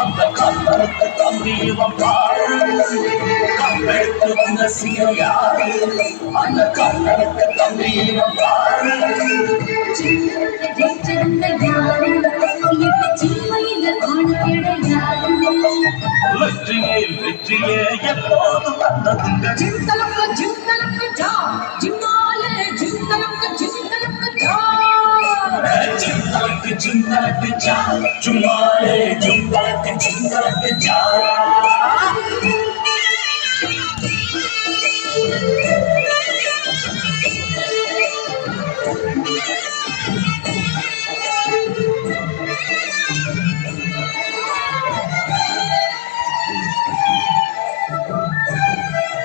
அந்த கல்லறுக்கு தம்பியவன் பாரு கம்பெடுத்து வந்த சீரையாரு அந்த கல்லறுக்கு தம்பியவன் பாரு வெற்றியே வெற்றியே எப்போதும் தந்ததுங்க ஜிந்தலக்க ஜிந்தலக்க ஜா ஜிம்மாலே ஜிந்தலக்க ஜிந்தலக்க ஜா ஜிந்தலக்க ஜிந்தலக்க ஜா ஜும்மாலே ஜும்